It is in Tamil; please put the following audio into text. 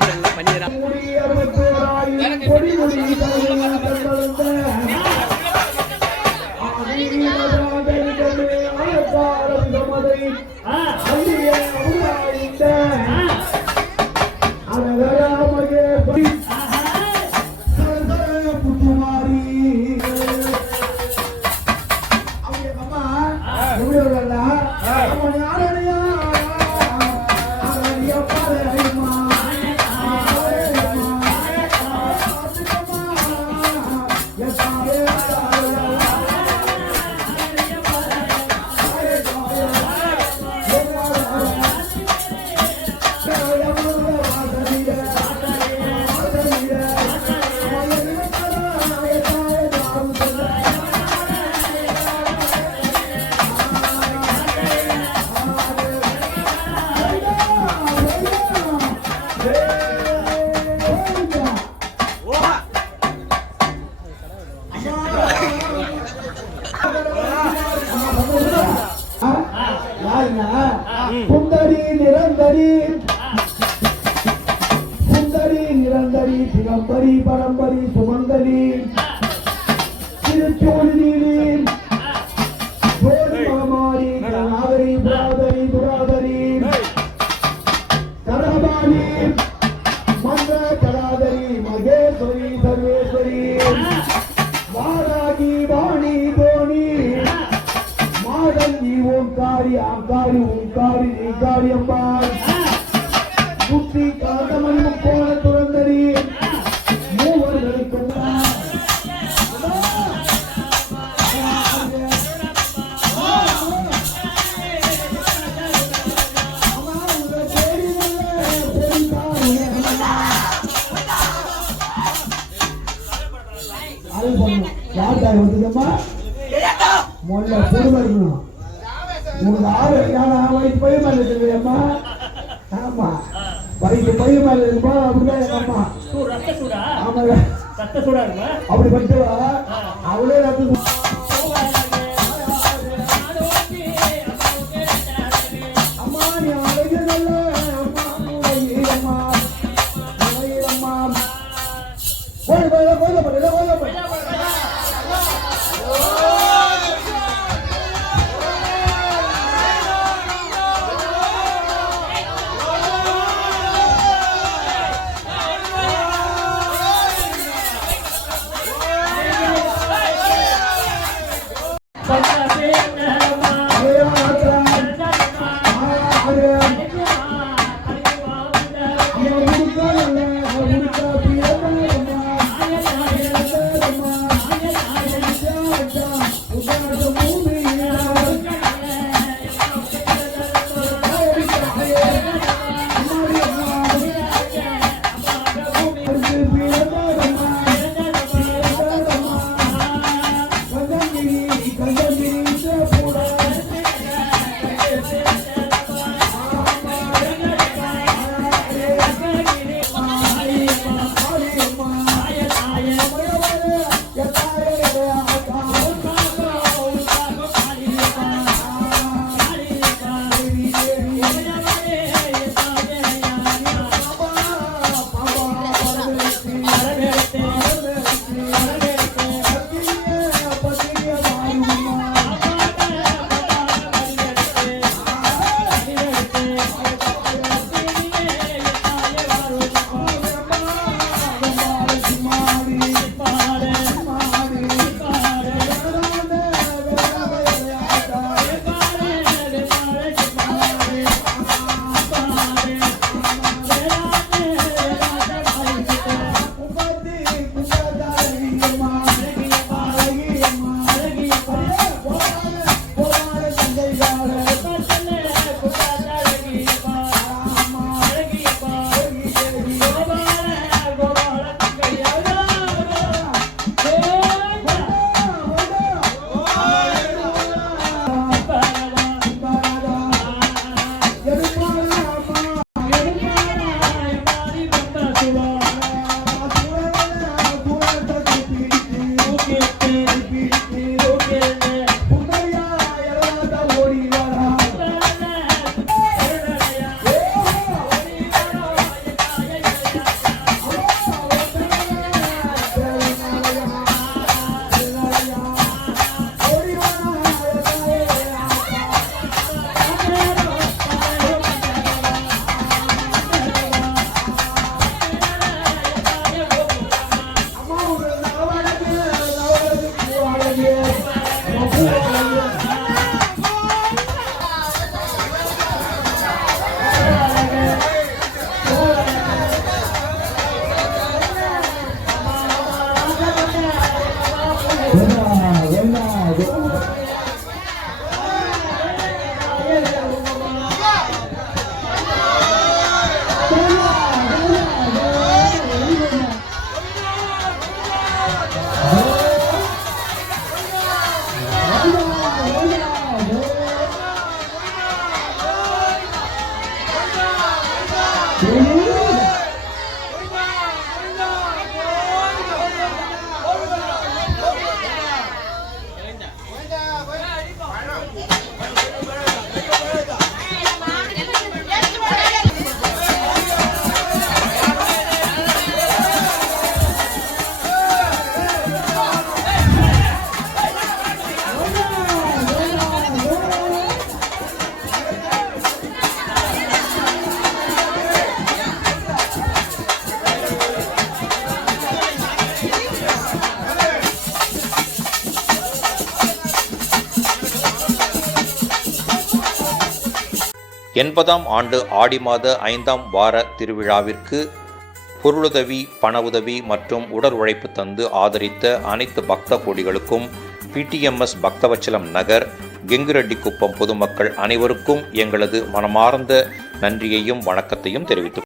பண்ணிடுறான். சுந்தரி நிரந்தரி சுந்தரி நிரந்தரி திகம்பரி பரம்பரி சுமந்தரி திருச்சோழி ஜோடி மகமாரி நாகரி புராதரி துராதரி கரபாணி மந்த கலாதரி மகேஸ்வரி சர்வேஸ்வரி வாராகி வாணி தோணி மாதங்கி ஓங்காரி ஆங்காரி ஓங்காரி நீங்காரி அம்பாள் புத்தி காந்தமணி முக்கோண துறந்தரி மூவர்களுக்கு யாருக்காக வந்துக்கம்மா முதல்ல பொறுமை இருக்கணும். உனக்கு ஆறு வயசு பையன் மேல இருக்குமா? ஆமா, வயசு பையன் மேல இருக்குமா? அப்படிதான் எங்க அம்மா. ஆமாங்க, அப்படி படிச்சவா அவளே ரத்த அம்மா நீ அழகு நல்ல அம்மா அம்மா அம்மா போய் போய் போய் போய் போய் எண்பதாம் ஆண்டு ஆடி மாத 5ஆம் வார திருவிழாவிற்கு பொருளுதவி, பண உதவி மற்றும் உடல் உழைப்பு தந்து ஆதரித்த அனைத்து பக்த கோடிகளுக்கும் PTMS பக்தவச்சலம் நகர் கெங்குரெட்டிக்குப்பம் பொதுமக்கள் அனைவருக்கும் எங்களது மனமார்ந்த நன்றியையும் வணக்கத்தையும் தெரிவித்துக்